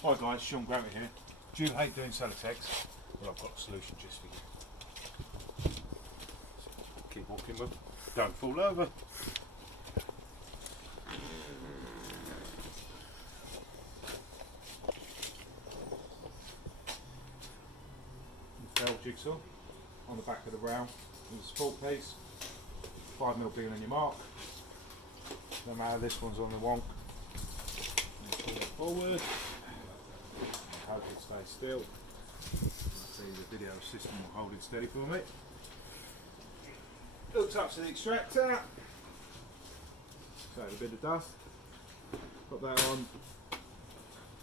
Hi guys, Sean Gravett here. Do you hate doing celotex? Well, I've got a solution just for you. Keep walking, but don't fall over. Mafell jigsaw on the back of the rail with a support piece. 5mm being on your mark. No matter, this one's on the wonk. Pull it forward. Hope it stays still. See the video system will hold it steady for me. Hooks up to the extractor. Save a bit of dust. Put that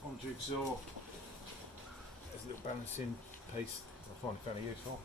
on jigsaw. There's a little balancing piece I find it fairly useful.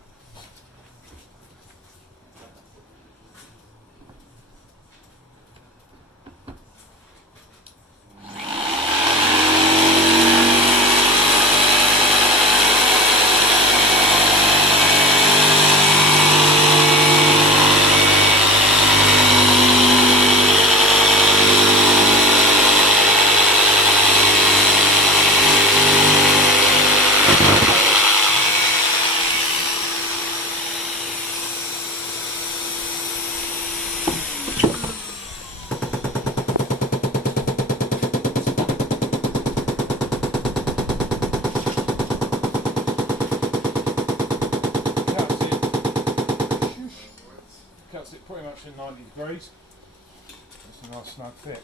Cuts it pretty much in 90 degrees. It's a nice snug fit.